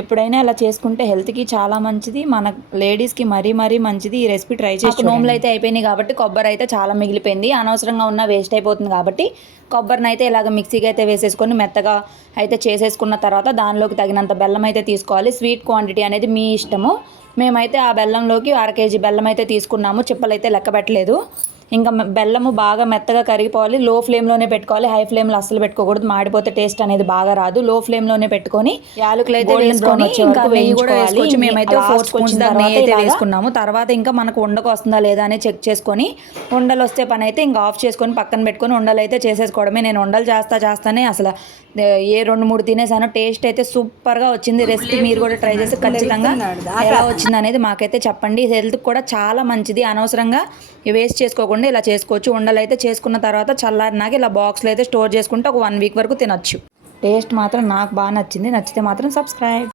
ఎప్పుడైనా ఇలా చేసుకుంటే హెల్త్కి చాలా మంచిది మన లేడీస్కి మరీ మరీ మంచిది. ఈ రెసిపీ ట్రై చేసి నోములు అయితే అయిపోయినాయి కాబట్టి కొబ్బరి అయితే చాలా మిగిలిపోయింది. అనవసరంగా ఉన్న వేస్ట్ అయిపోతుంది కాబట్టి కొబ్బరిని అయితే ఇలాగ మిక్సీకి అయితే వేసేసుకొని మెత్తగా అయితే చేసేసుకున్న తర్వాత దానిలోకి తగినంత బెల్లం అయితే తీసుకోవాలి. స్వీట్ క్వాంటిటీ అనేది మీ ఇష్టము. మేమైతే ఆ బెల్లంలోకి అర కేజీ బెల్లం అయితే తీసుకున్నాము. చిప్పలు అయితే లెక్క పెట్టలేదు. ఇంకా బెల్లము బాగా మెత్తగా కరిగిపోవాలి. లో ఫ్లేమ్లోనే పెట్టుకోవాలి. హై ఫ్లేమ్లో అస్సలు పెట్టుకోకూడదు. మాడిపోతే టేస్ట్ అనేది బాగా రాదు. లో ఫ్లేమ్లోనే పెట్టుకొని యాలకులు అయితే వేసుకొని ఇంకా నెయ్యి కూడా వేసుకోవచ్చు. మేమైతే ఫోర్ స్పూన్స్ దాకా నెయ్యి అయితే వేసుకున్నాము. తర్వాత ఇంకా మనకు ఉండకు వస్తుందా లేదా అని చెక్ చేసుకొని ఉండలు వస్తే పని అయితే ఇంకా ఆఫ్ చేసుకొని పక్కన పెట్టుకొని ఉండలు అయితే చేసేసుకోవడమే. నేను ఉండలు చేస్తా చేస్తానే అసలు ఏ రెండు మూడు తినేసాను టేస్ట్ అయితే సూపర్గా వచ్చింది. రెసిపీ మీరు కూడా ట్రై చేసి ఖచ్చితంగా ఎలా వచ్చింది అనేది మాకైతే చెప్పండి. హెల్త్ కూడా చాలా మంచిది. అనవసరంగా వేస్ట్ చేసుకోకుండా ఇలా చేసుకోవచ్చు. ఉండలు అయితే చేసుకున్న తర్వాత చల్లారినాక ఇలా బాక్స్లో అయితే స్టోర్ చేసుకుంటే ఒక వన్ వీక్ వరకు తినొచ్చు. టేస్ట్ మాత్రం నాకు బాగా నచ్చింది. నచ్చితే మాత్రం సబ్స్క్రైబ్.